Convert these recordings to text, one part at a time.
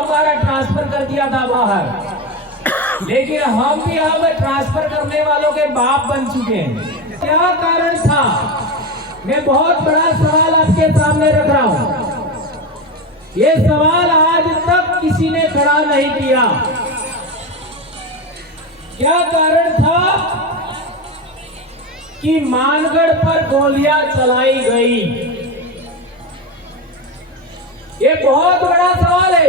हमारा ट्रांसफर कर दिया था बाहर, लेकिन हम भी अब ट्रांसफर करने वालों के बाप बन चुके हैं। क्या कारण था? मैं बहुत बड़ा सवाल आपके सामने रख रहा हूं। ये सवाल आज तक किसी ने खड़ा नहीं किया। क्या कारण था कि मानगढ़ पर गोलियां चलाई गई? ये बहुत बड़ा सवाल है।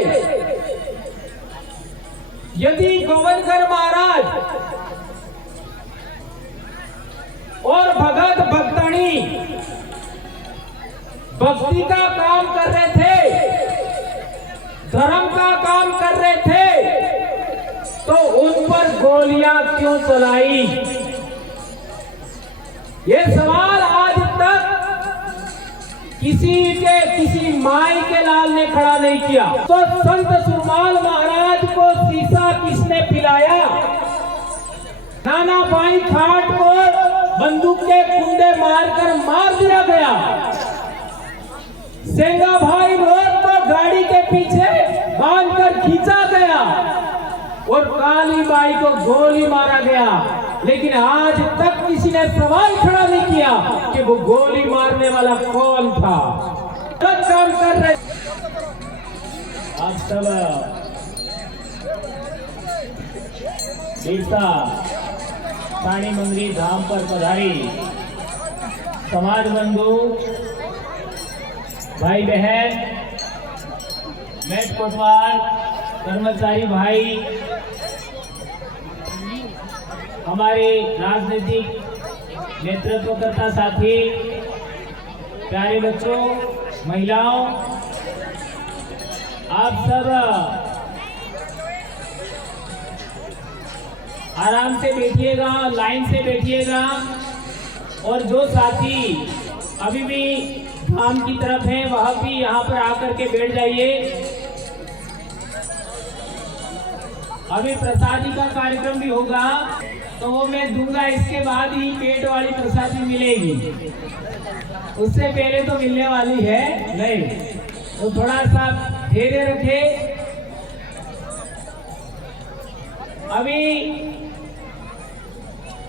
यदि गोविंदगढ़ महाराज और भगत भक्तणी भक्ति का काम कर रहे थे, धर्म का काम कर रहे थे, तो उन पर गोलियां क्यों चलाई? ये सवाल आज तक किसी माई के लाल ने खड़ा नहीं किया। तो संत सुरमाल महाराज को शीशा किसने पिलाया? नाना भाई खाट को बंदूक के कुंडे मारकर मार दिया गया। सेंगा भाई रोड को गाड़ी के पीछे बांधकर खींचा गया और काली बाई को गोली मारा गया। लेकिन आज तक किसी ने सवाल खड़ा नहीं किया कि वो गोली मारने वाला कौन था। सब काम कर रहे। आप सब छाणी मंगरी धाम पर पधारी समाज बंधु भाई बहन, मेट कोटवाल कर्मचारी भाई, हमारे राजनीतिक नेतृत्वकर्ता साथी, प्यारे बच्चों, महिलाओं, आप सब आराम से बैठिएगा, लाइन से बैठिएगा। और जो साथी अभी भी धाम की तरफ हैं वह भी यहाँ पर आकर के बैठ जाइए। अभी प्रसादी का कार्यक्रम भी होगा, तो वो मैं दूंगा, इसके बाद ही पेट वाली प्रसादी मिलेगी। उससे पहले तो मिलने वाली है नहीं, तो थोड़ा सा धैर्य रखे। अभी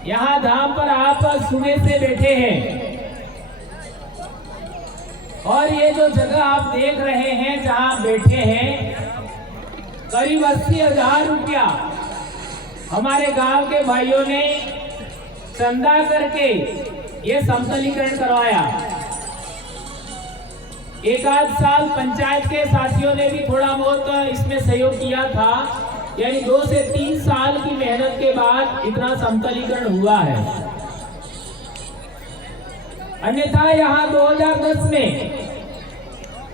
यहाँ धाम पर आप सुबह से बैठे हैं और ये जो जगह आप देख रहे हैं जहाँ बैठे हैं, करीब 80,000 रुपया हमारे गांव के भाइयों ने चंदा करके ये समतलीकरण करवाया। एक आध साल पंचायत के साथियों ने भी थोड़ा बहुत इसमें सहयोग किया था, यानी 2 से 3 साल की मेहनत के बाद इतना समतलीकरण हुआ है। अन्यथा यहाँ 2010 में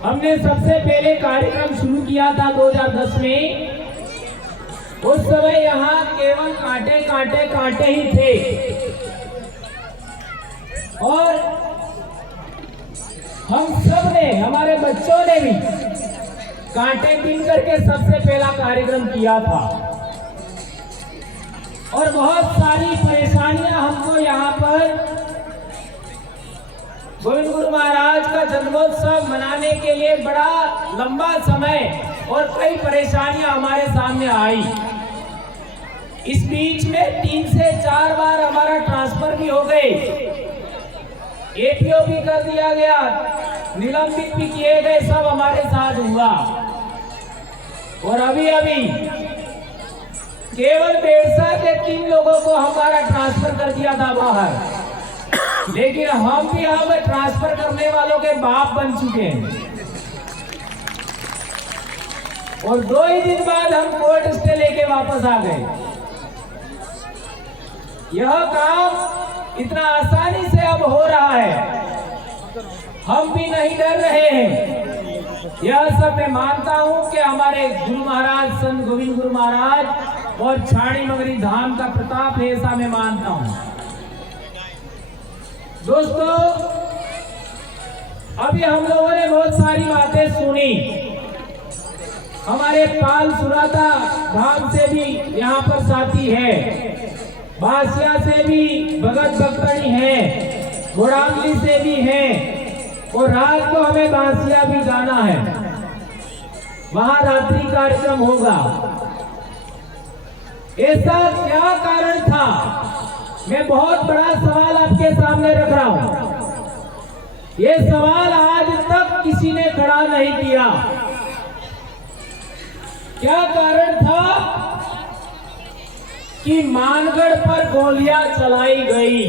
हमने सबसे पहले कार्यक्रम शुरू किया था 2010 में। उस समय यहाँ केवल कांटे कांटे कांटे ही थे और हम सब ने, हमारे बच्चों ने भी कांटे बीन करके सबसे पहला कार्यक्रम किया था। और बहुत सारी परेशानियां हमको यहाँ पर गोविंद गुरु महाराज का जन्मोत्सव मनाने के लिए बड़ा लंबा समय और कई परेशानियां हमारे सामने आई। इस बीच में 3 से 4 बार हमारा ट्रांसफर भी हो गए, एपीओ भी कर दिया गया, निलंबित भी किए गए, सब हमारे साथ हुआ। और अभी केवल बेरसा के 3 लोगों को हमारा ट्रांसफर कर दिया था बाहर, लेकिन हम भी अब ट्रांसफर करने वालों के बाप बन चुके हैं। और 2 ही दिन बाद हम कोर्ट स्टे लेके वापस आ गए। यह काम इतना आसानी से अब हो रहा है, हम भी नहीं डर रहे हैं। यह सब मैं मानता हूं कि हमारे गुरु महाराज संत गोविंद गुरु महाराज और छाणी मंगरी धाम का प्रताप है, ऐसा मैं मानता हूं। दोस्तों, अभी हम लोगों ने बहुत सारी बातें सुनी। हमारे पाल सुराता धाम से भी यहाँ पर साथी है, बासिया से भी भगत भक्तनी है, घोड़ामली से भी है, और रात को हमें बासिया भी गाना है। वहां रात्रि कार्यक्रम होगा। ऐसा क्या कारण था? मैं बहुत बड़ा सवाल आपके सामने रख रहा हूं। ये सवाल आज तक किसी ने खड़ा नहीं किया। क्या कारण था कि मानगढ़ पर गोलियां चलाई गई?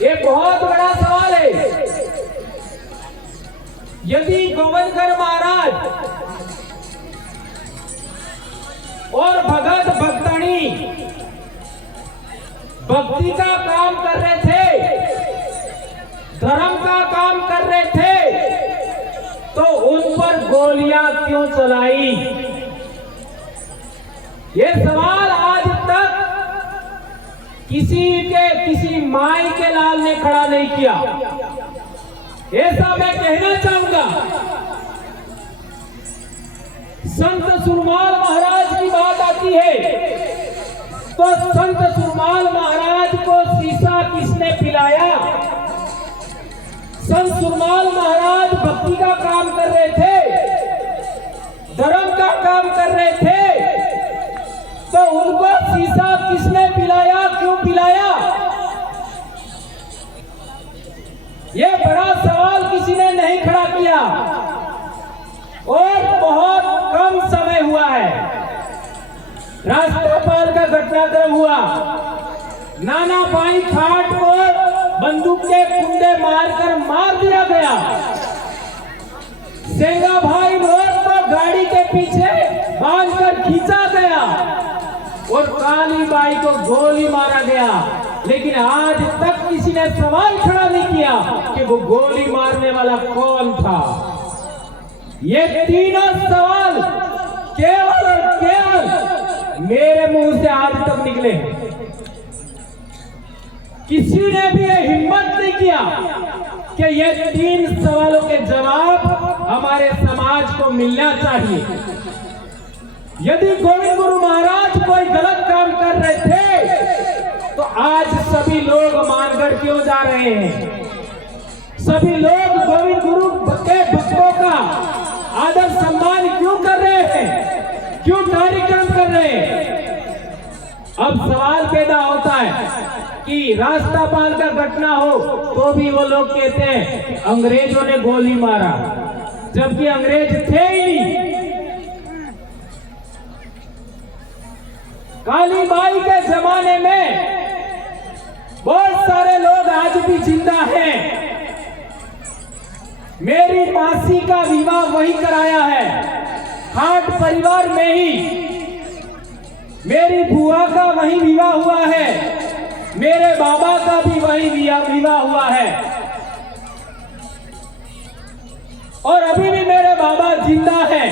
ये बहुत बड़ा सवाल है। यदि गोविंदगढ़ महाराज और भगत भक्तनी भक्ति का काम कर रहे थे, धर्म का काम कर रहे थे, तो उन पर गोलियां क्यों चलाई? ये सवाल आज तक किसी माई के लाल ने खड़ा नहीं किया। ऐसा मैं कहना चाहूंगा। संत सुरमाल महाराज की बात आती है तो संत सुरमाल महाराज को शीशा किसने पिलाया? संत सुरमाल महाराज भक्ति का काम कर रहे थे, धर्म का काम कर रहे थे, तो उनको शीशा किसने पिलाया? क्यों पिलाया? ये बड़ा सवाल किसी ने नहीं खड़ा किया। और बहुत कम समय हुआ है, राष्ट्रपाल का घटनाक्रम हुआ। नाना भाई खाट को बंदूक के कुंडे मारकर मार दिया गया। सेंगा भाई रोड पर गाड़ी के पीछे बांधकर खींचा गया और काली बाई को गोली मारा गया। लेकिन आज तक किसी ने सवाल खड़ा नहीं किया कि वो गोली मारने वाला कौन था। ये तीनों सवाल केवल और केवल मेरे मुंह से आज तक निकले। किसी ने भी ये हिम्मत नहीं किया कि ये तीन सवालों के जवाब हमारे समाज को मिलना चाहिए। यदि गोविंद गुरु महाराज कोई गलत काम कर रहे थे तो आज सभी लोग मानगढ़ क्यों जा रहे हैं? सभी लोग गोविंद गुरु के भक्तों का आदर सम्मान क्यों कर रहे हैं? क्यों कार्यक्रम कर रहे हैं? अब सवाल पैदा होता है कि राष्ट्रपाल का घटना हो तो भी वो लोग कहते हैं कि अंग्रेजों ने गोली मारा, जबकि अंग्रेज थे ही नहीं। काली बाई के जमाने में बहुत सारे लोग आज भी जिंदा हैं। मेरी मासी का विवाह वही कराया है, खाट परिवार में ही। मेरी बुआ का वही विवाह हुआ है, मेरे बाबा का भी वही विवाह हुआ है। और अभी भी मेरे बाबा जिंदा है।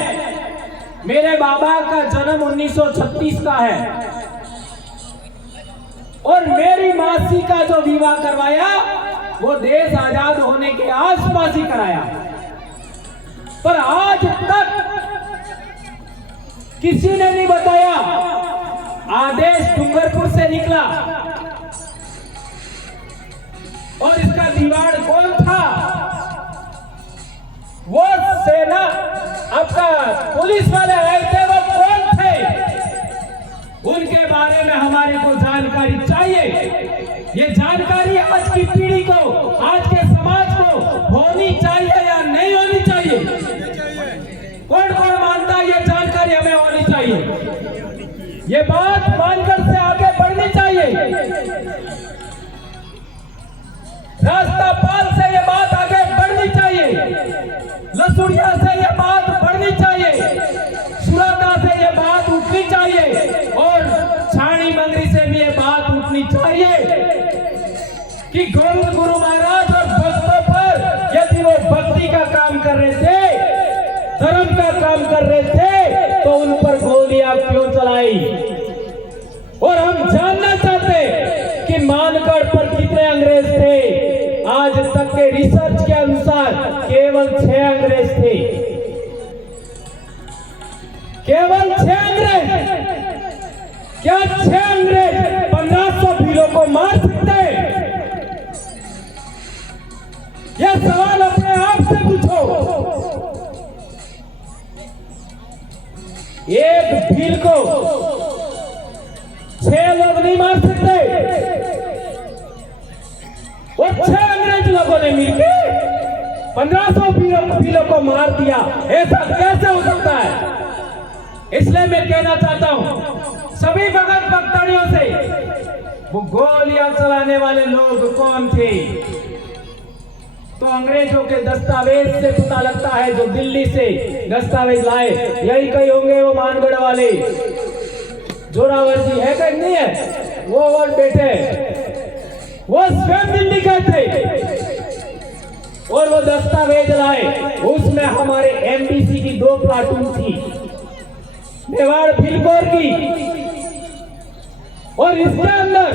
मेरे बाबा का जन्म 1936 का है और मेरी मासी का जो विवाह करवाया वो देश आजाद होने के आसपास ही कराया। पर आज तक किसी ने नहीं बताया। आदेश डूंगरपुर से निकला और इसका दीवार कौन था? वो सेना आपका पुलिस वाले आए थे, वो कौन थे? उनके बारे में हमारे को जानकारी चाहिए। ये जानकारी आज की पीढ़ी को, आज के समाज को होनी चाहिए या नहीं होनी चाहिए? कौन कौन मानता है ये जानकारी हमें होनी चाहिए? ये बात मानकर से आगे बढ़नी चाहिए। राष्ट्रपाल से ये बात आगे बढ़नी चाहिए, लसुड़िया से ये बात बढ़नी चाहिए, सुरता से ये बात उठनी चाहिए और छाणी मंगरी से भी ये बात उठनी चाहिए कि गोविंद गुरु महाराज और भक्तों पर यदि वो भक्ति का काम कर रहे थे, धर्म का काम कर रहे थे, तो उन पर गोलियां क्यों चलाई? और हम जानना चाहते कि मानगढ़ पर कितने अंग्रेज थे? आज तक के रिसर्च के अनुसार केवल 6 अंग्रेज थे। केवल 6 अंग्रेज। क्या 6 अंग्रेज 1500 भीलों को मार सकते हैं? यह सवाल अपने आप से पूछो। एक भील को 6 लोग नहीं मार सकते, और 6 अंग्रेज लोगों ने मिलकर 1500 भीलों को मार दिया। ऐसा कैसे हो सकता है? इसलिए मैं कहना चाहता हूं सभी भगत भक्तों से, वो गोलियां चलाने वाले लोग कौन थे? तो अंग्रेजों के दस्तावेज से पता लगता है, जो दिल्ली से दस्तावेज लाए, यही कहीं होंगे वो मानगढ़ वाले जोरावर जी, है कहीं नहीं है? वो और बेटे वो स्वयं दिल्ली गए थे और वो दस्तावेज लाए। उसमें हमारे एमबीसी की 2 प्लाटून थी, मेवाड़ भीलकोर की, और इसके अंदर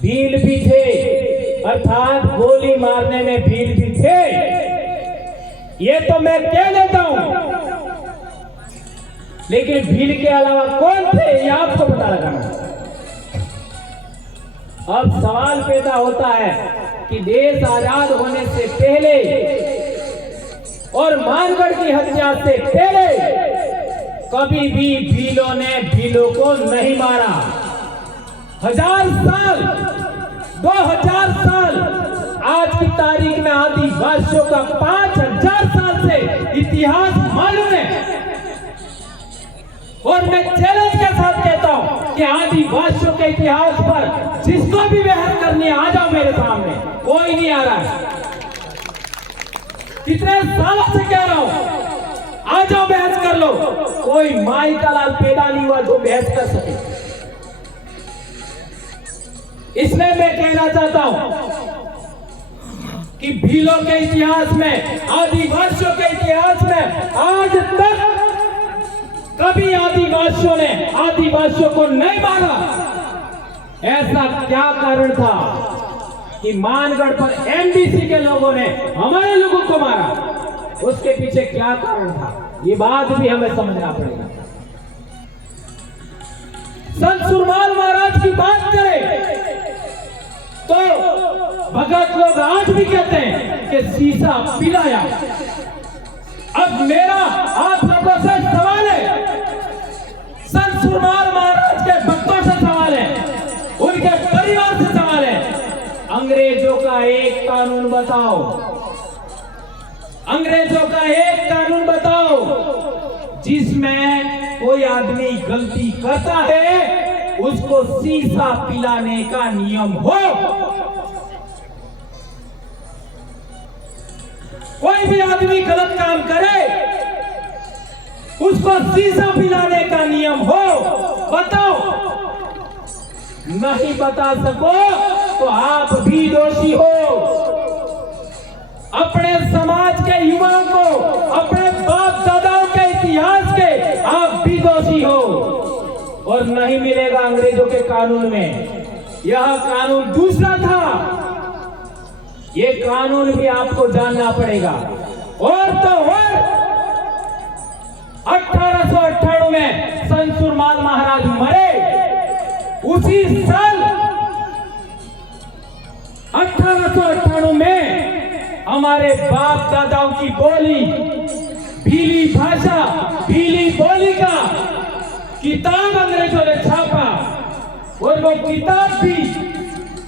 भील भी थे, अर्थात गोली मारने में भील भी थे। ये तो मैं कह देता हूं, लेकिन भील के अलावा कौन थे ये आपको पता लगाना। अब सवाल पैदा होता है कि देश आजाद होने से पहले और मानगढ़ की हत्या से पहले कभी भी भीलों ने भीलों को नहीं मारा। 1000 साल 2000 साल आज की तारीख में आदिवासियों का 5000 साल से इतिहास मालूम है, और मैं चैलेंज के साथ कहता हूं कि आदिवासियों के इतिहास पर जिसको भी बहस करनी है, आ जाओ मेरे सामने, कोई नहीं आ रहा है। कितने सालों से कह रहा हूं, आ जाओ बहस कर लो। कोई माई का लाल पैदा नहीं हुआ जो बहस कर सके। इसलिए मैं कहना चाहता हूं कि भीलों के इतिहास में, आदिवासियों के इतिहास में आज तक कभी आदिवासियों ने आदिवासियों को नहीं मारा। ऐसा क्या कारण था कि मानगढ़ पर एमबीसी के लोगों ने हमारे लोगों को मारा? उसके पीछे क्या कारण था, ये बात भी हमें समझना पड़ेगा। संत सुरमाल महाराज की बात करें तो भगत लोग आज भी कहते हैं कि शीशा पिलाया। अब मेरा आप लोगों से सवाल है, संत सुरमाल महाराज के भक्तों से सवाल है, उनके परिवार से सवाल है, अंग्रेजों का एक कानून बताओ, अंग्रेजों का एक कानून बताओ जिसमें कोई आदमी गलती करता है उसको शीशा पिलाने का नियम हो। कोई भी आदमी गलत काम करे उसको शीशा पिलाने का नियम हो, बताओ। नहीं बता सको तो आप भी दोषी हो। अपने समाज के युवाओं को, अपने बाप दादाओं के इतिहास के आप भी दोषी हो, और नहीं मिलेगा अंग्रेजों के कानून में। यह कानून दूसरा था, ये कानून भी आपको जानना पड़ेगा। और तो और 1898 में संत सुरमाल महाराज मरे, उसी साल 1898 में हमारे बाप दादाओं की बोली, भीली भाषा, भीली बोली का किताब अंग्रेजों ने छापा, और वो किताब भी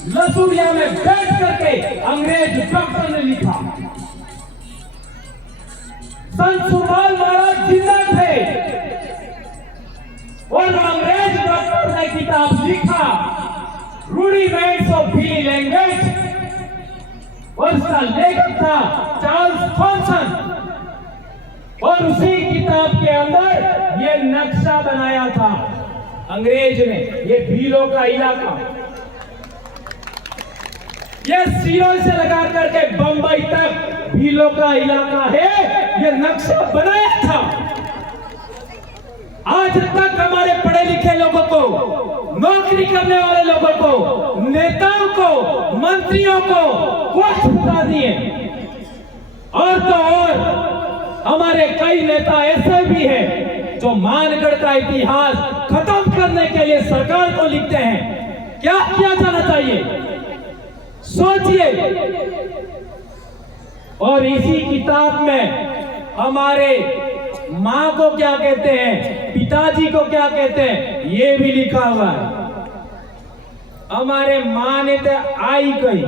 लसूड़िया में बैठ करके अंग्रेज डॉक्टर ने लिखा। संत सुरमाल महाराज जिंदा थे और अंग्रेज डॉक्टर ने किताब लिखा, रूडिमेंट्स ऑफ भीली लैंग्वेज, और उसका लेखक था चार्ल्स थॉमसन। और उसी किताब के अंदर ये नक्शा बनाया था अंग्रेज ने, ये भीलों का इलाका, ये सीरों से लगा करके बंबई तक भीलों का इलाका है, ये नक्शा बनाया था। आज तक हमारे पढ़े लिखे लोगों को, नौकरी करने वाले लोगों को, नेताओं को, मंत्रियों को कुछ पता नहीं है। और तो और हमारे कई नेता ऐसे भी हैं जो मानगढ़ का इतिहास खत्म करने के लिए सरकार को लिखते हैं। क्या किया जाना चाहिए सोचिए। और इसी किताब में हमारे माँ को क्या कहते हैं, पिताजी को क्या कहते हैं, ये भी लिखा हुआ है। हमारे माँ ने तो आई कही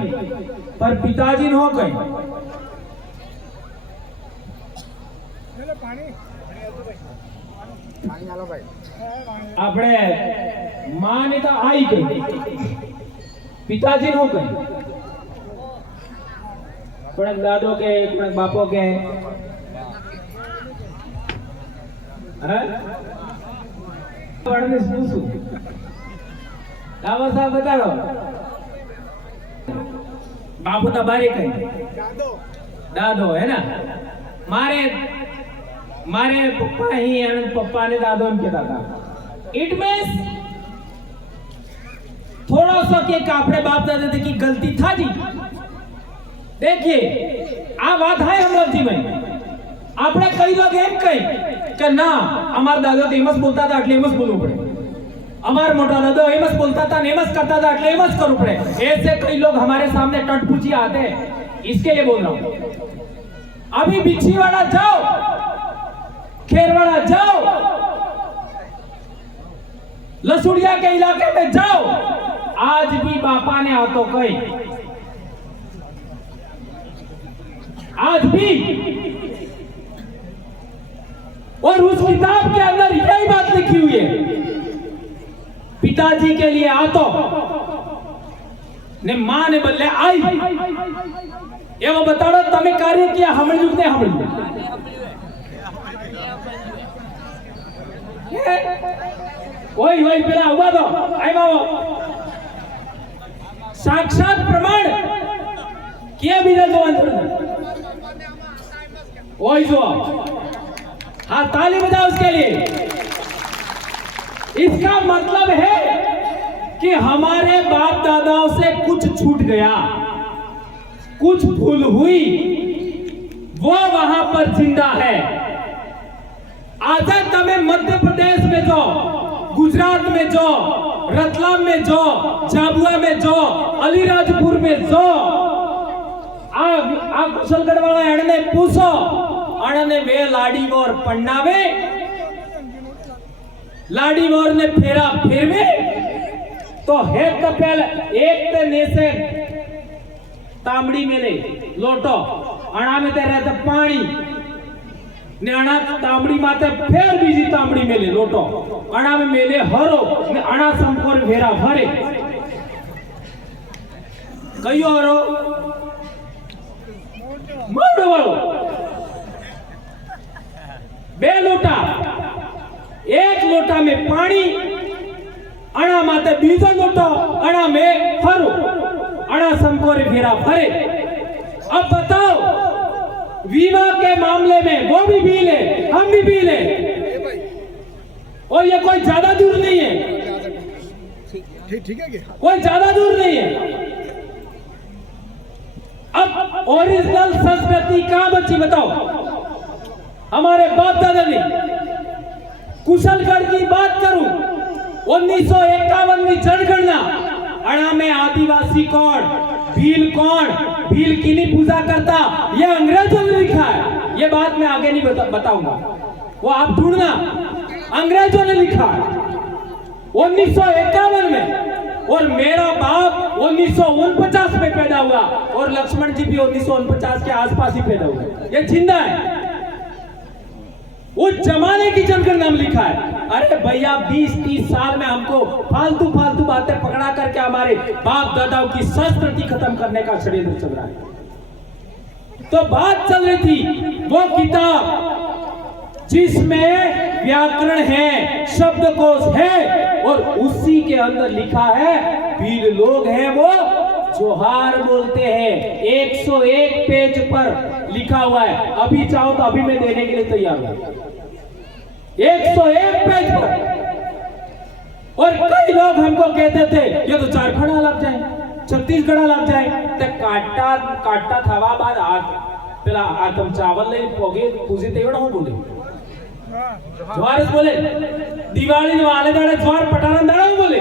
पर पिताजी नो कही। આપણે माँ ने तो आई कही, पिताजी नो कही। कोण दादो के कोण बापो के बताओ बापू तबारे कहीं दादो है ना। मारे मारे पप्पा ही पप्पा ने दादो एम कहता था। इट मीन्स थोड़ा सा के कापड़े बाप दादा की गलती था जी। देखिए आ बात है हम लोग जी में આપણે કઈ લોગ એમ કઈ કે ના અમાર દાદો તો એમ જ બોલતા હતા એટલે એમ જ બોલવું પડે, અમાર મોટા દાદો એમ જ બોલતા था एम જ करता था એટલે एम જ करવું પડે। ऐसे कई लोग हमारे सामने टटपूची आते हैं, इसके लिए बोल रहा हूं। अभी बिछीवाड़ा जाओ, खेरवाड़ा जाओ, लसुड़िया के इलाके में जाओ, आज भी बापा ने आतो कही, आज भी। और उस किताब के अंदर यही बात लिखी हुई है, पिताजी के लिए आतो ने मां ने बदले आई। ये वो बताओ तमे कार्य किया हमने युग ने हमने वही वही पेला हुआ दो आई बाबा साक्षात प्रमाण किया भी तो अंदर वही जो हाँ ताली बजाओ उसके लिए। इसका मतलब है कि हमारे बाप दादाओं से कुछ छूट गया, कुछ भूल हुई, वो वहां पर जिंदा है। आज तमे मध्य प्रदेश में जाओ, गुजरात में जाओ, रतलाम में जाओ, झाबुआ में जाओ, अलीराजपुर में जाओ, आ कुशलगढ़ वाला एने पूछो अणने वे लाडी मोर पन्नावे, लाडी मोर ने फेरा फेरवे तो है तो पहले एक ते नेसे तांबड़ी मेले लोटो अणा में ते रहते पानी ने अणा तांबड़ी माते फेर बीजी तांबड़ी मेले लोटो अणा में मेले हरो ने अणा संकोर फेरा भरे कयो हरो मोड़ वालो बे लोटा, एक लोटा में पानी अणा माते बीजो लोटो अणा में हरो अणा संकोरे फेरा भरे। अब बताओ विवाह के मामले में वो भी ले, हम भी ले, और ये कोई ज्यादा दूर नहीं है, ठीक है, कोई ज्यादा दूर नहीं है। अब ओरिजिनल संस्कृति कहां बची बताओ? हमारे बाप दादा ने कुशलगढ़ की बात करूं 1951 में जनगणना अणा में आदिवासी कौन, भील कौन, भील की नहीं पूजा करता, ये अंग्रेजों ने लिखा है। ये बात मैं आगे नहीं बताऊंगा, वो आप ढूंढना, अंग्रेजों ने लिखा है 1951 में। और मेरा बाप 1949 में पैदा हुआ और लक्ष्मण जी भी 1949 के आसपास ही पैदा हुए, ये जिंदा है। उस जमाने की जनगणना में लिखा है। अरे भैया 20-30 साल में हमको फालतू बातें पकड़ा करके हमारे बाप दादाओं की संस्कृति खत्म करने का षड्यंत्र चल रहा है। तो बात चल रही थी वो किताब जिसमें व्याकरण है, शब्दकोश है, और उसी के अंदर लिखा है भील लोग हैं वो जोहार बोलते हैं। 101 पेज पर लिखा हुआ है, अभी चाहो तो अभी मैं देने के लिए तैयार हूं, 101 पेज पर। और कई लोग हमको कहते थे ये तो झारखंड लग जाए, छत्तीसगढ़ लग जाए, तो काटा थवा बाद पेला आतम चावल ले पोगे पूजे तेवड़ा हो बोले ज्वार बोले, दिवाली वाले दाड़े ज्वार पटारन दाड़ा बोले,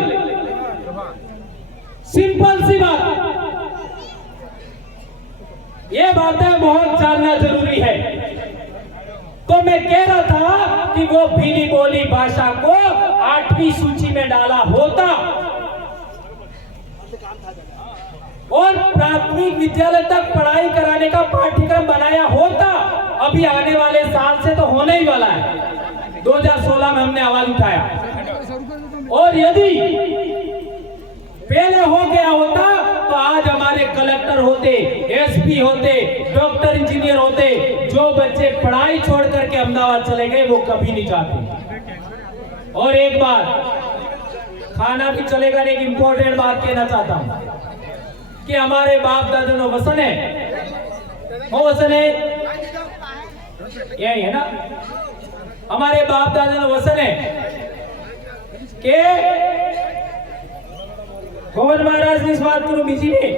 सिंपल सी बात। ये बातें बहुत जानना जरूरी है। तो मैं कह रहा था कि वो भीली बोली भाषा को 8वीं सूची में डाला होता और प्राथमिक विद्यालय तक पढ़ाई कराने का पाठ्यक्रम बनाया होता। अभी आने वाले साल से तो होने ही वाला है। 2016 में हमने आवाज उठाया, और यदि पहले हो गया होता तो आज हमारे कलेक्टर होते, एसपी होते, डॉक्टर इंजीनियर होते। जो बच्चे पढ़ाई छोड़ करके अहमदाबाद चले गए वो कभी नहीं जाते। और एक बात खाना भी चलेगा, एक इंपॉर्टेंट बात कहना चाहता हूं कि हमारे बाप दादा नो वसन है, वो वसन है यही है ना, हमारे बाप दादा नो वसन है के गोविंद महाराज ने इस बात करो बीजी ने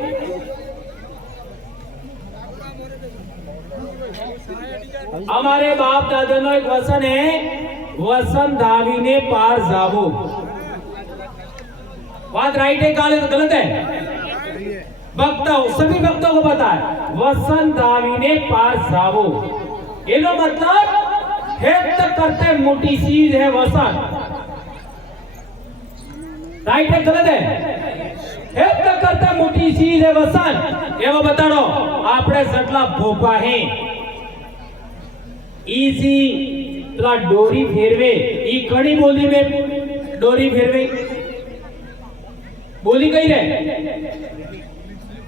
हमारे बाप दादा नो एक वसन है, वसन धावी ने पार जावो। बात राइट है काले तो गलत है? वक्ता सभी वक्तों को पता है, वसन दावी ने पार जावो एनो मतलब हेत करते मोटी चीज है वसन। राइट है गलत है? हेत करते मोटी चीज है वसन। एवं बताड़ो आपने सटला भोपा है इसी तला डोरी फेरवे ई कड़ी बोली में डोरी फेरवे बोली कही रहे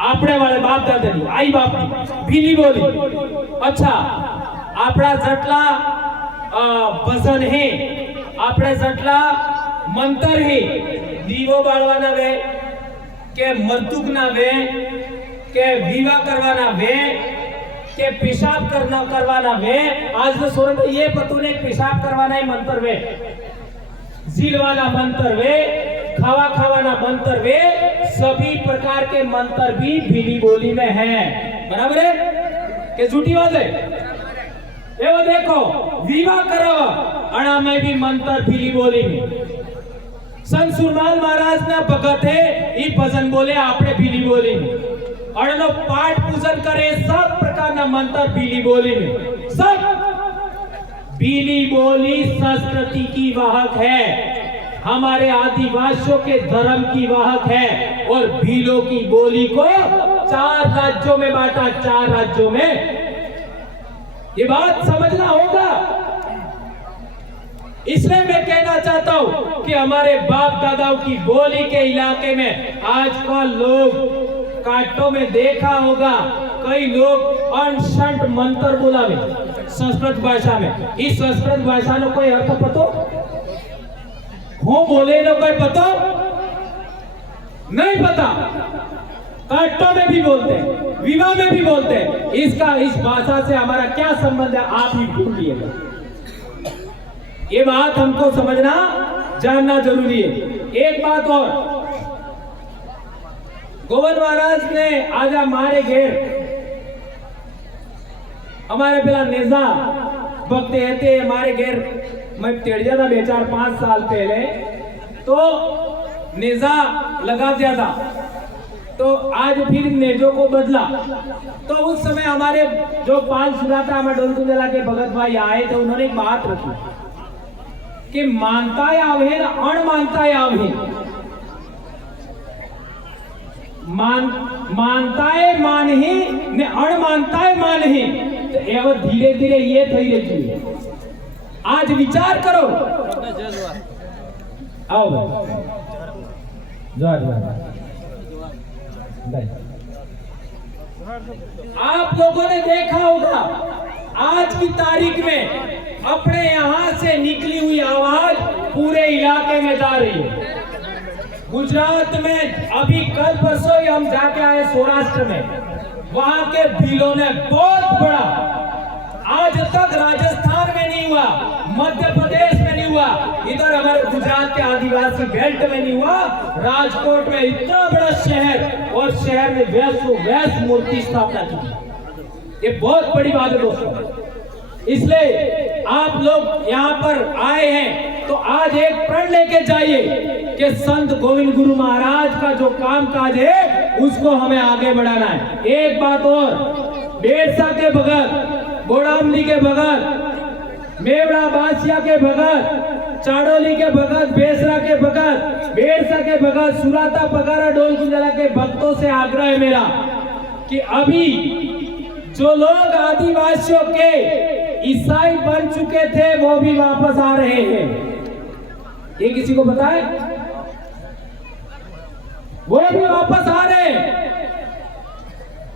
आपने वाले बाप दादा नी आई बाप नी भीली बोली। अच्छा आपड़ा जटला भजन है, आपड़े जटला मंत्र है, दीवो बाळवाना वे के मरतुक ना वे के विवाह करवाना वे के पेशाब करवाना वे। आज तो सोरे ये पतू ने पेशाब करवाना ही मंत्र वे, जिलवाना मंत्र वे, खावा खावाना मंत्र वे, सभी प्रकार के मंत्र भी भीली बोली में हैं। बराबर है कि झूठी बात है? ये वो देखो विवाह करावा अणा में भी मंत्र भीली बोली में। संत सुरमाल महाराज ना भगत है ई भजन बोले आपने भीली बोली में, अणनो पाठ पूजन करे सब प्रकार ना मंत्र भीली बोली में। सब भीली बोली संस्कृति की वाहक है, हमारे आदिवासियों के धर्म की वाहक है। और भीलों की बोली को 4 राज्यों में बांटा, 4 राज्यों में। ये बात समझना होगा। इसलिए मैं कहना चाहता हूं कि हमारे बाप दादाओं की बोली के इलाके में आजकल लोग काटों में देखा होगा कई लोग अनशंट मंत्र बोलावे संस्कृत भाषा में। इस संस्कृत भाषा नो कोई अर्थ पतो हो बोले नो कोई पता नहीं पता। काटों में भी बोलते हैं, विवाह में भी बोलते हैं। इसका इस भाषा से हमारा क्या संबंध है आप ही ढूंढिएगा। ये बात हमको समझना जानना जरूरी है। एक बात और, गोविंद महाराज ने आज हमारे घेर हमारे पेला नेजा भक्त थे हमारे घेर मैं तेड़िया था 4-5 साल पहले, तो नेजा लगा दिया था। तो आज फिर नेजो को बदला। तो उस समय हमारे जो पाल सुराता हमारे डोलकुंडला के भगत भाई आए थे, उन्होंने एक बात रखी कि मानता या आवे ना अणमानता या आवे। मानता है मान ही ने अणमानता है मान ही। तो एवं धीरे धीरे ये थई रही है। आज विचार करो। आओ आप लोगों ने देखा होगा आज की तारीख में अपने यहां से निकली हुई आवाज पूरे इलाके में जा रही है। गुजरात में अभी कल परसों ही हम जाके आए सौराष्ट्र में, वहां के भीलों ने बहुत बड़ा, आज तक राजस्थान में नहीं हुआ, मध्य प्रदेश में नहीं हुआ, इधर हमारे गुजरात के आदिवासी बेल्ट में नहीं हुआ, राजकोट में इतना बड़ा शहर और शहर में वैस मूर्ति स्थापना की। ये बहुत बड़ी बात है दोस्तों। इसलिए आप लोग यहाँ पर आए हैं तो आज एक प्रण लेके जाइए कि संत गोविंद गुरु महाराज का जो काम काज है उसको हमें आगे बढ़ाना है। एक बात और, डेढ़सा के बगल, बोड़ामली के बगल मेवड़ा बासिया के भगत, चाड़ोली के भगत, बेसरा के भगत, बेरसा के भगत, सुराता पगारा डोल गुंजला के भक्तों से आग्रह है मेरा कि अभी जो लोग आदिवासियों के ईसाई बन चुके थे वो भी वापस आ रहे हैं। ये किसी को पता है? वो भी वापस आ रहे हैं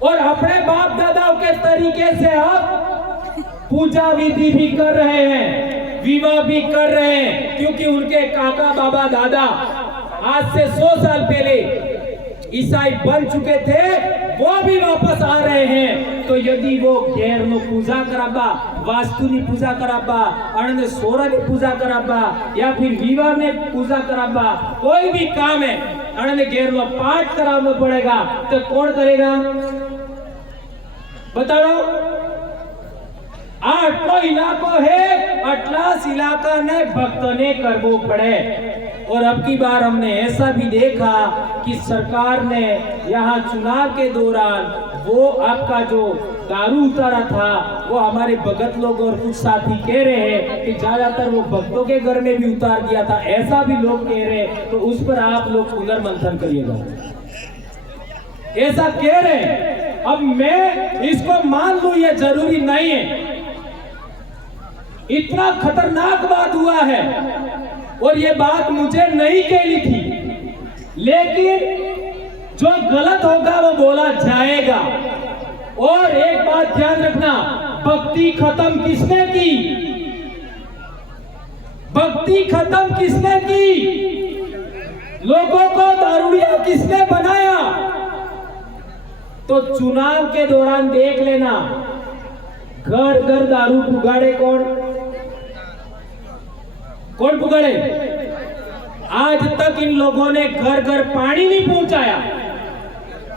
और अपने बाप दादाओं के तरीके से अब पूजा विधि भी कर रहे हैं, विवाह भी कर रहे हैं, क्योंकि उनके काका बाबा दादा आज से 100 साल पहले ईसाई बन चुके थे, वो भी वापस आ रहे हैं। तो यदि वो गैर नो पूजा कराबा, वास्तु नी पूजा कराबा, अनंत सोरा नी पूजा कराबा या फिर विवाह में पूजा कराबा, कोई भी काम है अनंत गैर नो पाठ कराना पड़ेगा, तो कौन करेगा बताओ? आटलो इलाको है, अटलास इलाका ने भक्तों ने करवो पड़े। और अब की बार हमने ऐसा भी देखा कि सरकार ने यहाँ चुनाव के दौरान वो आपका जो दारू उतारा था वो हमारे भगत लोग और कुछ साथी कह रहे हैं कि ज्यादातर वो भक्तों के घर में भी उतार दिया था, ऐसा भी लोग कह रहे हैं। तो उस पर आप लोग पुनर्मंथन करिएगा, ऐसा कह रहे हैं। अब मैं इसको मान लूं ये जरूरी नहीं है, इतना खतरनाक बात हुआ है और ये बात मुझे नहीं कहनी थी, लेकिन जो गलत होगा वो बोला जाएगा। और एक बात ध्यान रखना, भक्ति खत्म किसने की? भक्ति खत्म किसने की? लोगों को दारूडिया किसने बनाया? तो चुनाव के दौरान देख लेना, घर घर दारू पुगाड़े कौन कौन पुगाड़े? आज तक इन लोगों ने घर घर पानी नहीं पहुंचाया,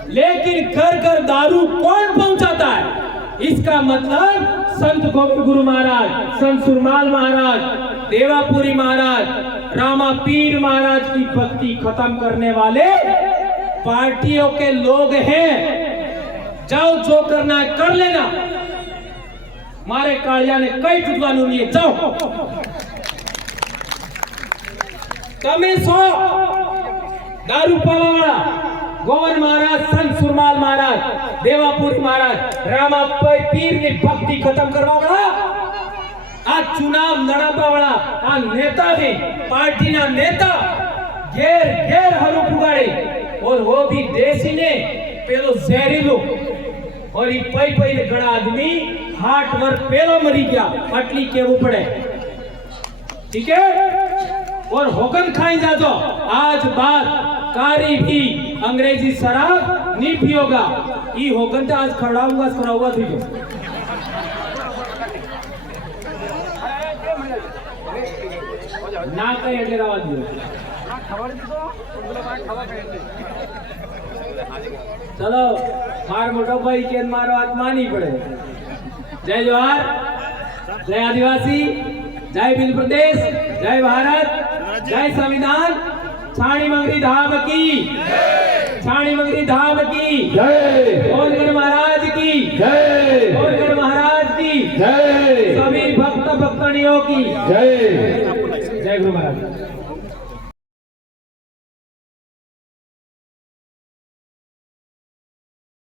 लेकिन घर घर दारू कौन पहुंचाता है? इसका मतलब संत गोविंद गुरु महाराज, संत सुरमाल महाराज, देवापुरी महाराज, रामा पीर महाराज की भक्ति खत्म करने वाले पार्टियों के लोग हैं। जाओ जो करना है कर लेना, मारे कालिया ने कई टुटवानू नहीं है, जाओ તમે सो दारू पावावाला गोवन महाराज, संत सुरमाल महाराज, देवापुरी महाराज, रामा पीर ने भक्ति खत्म करवा वाला आ चुनाव लड़ावा वाला आ नेता ने पार्टी ना नेता घेर घेर हरू पुगाड़े और वो भी देसी ने पेलो जहरीलो और ये पई पई ने घड़ा आदमी हार्ट वर्क पेलो मरी गया, अटली केवू पड़े, ठीक है? और होगन खाई जातो, आज बात कारी भी अंग्रेजी शराब नहीं पियोगा, ये होगन तो आज खड़ाऊंगा सुनाऊंगा थी जो ना कहीं अगले आवाज दियो। चलो मार मोटो भाई के मारो आत्मा नहीं पड़े। जय जवाहर, जय आदिवासी, जय बिल प्रदेश, जय भारत, जय संविधान। छाणी मंगरी धाम की छाणी मंगरी धाम की जय, गोलगढ़ महाराज की जय, गोलगढ़ महाराज की जय, सभी भक्त भक्तनियों की जय। जय गुरु महाराज।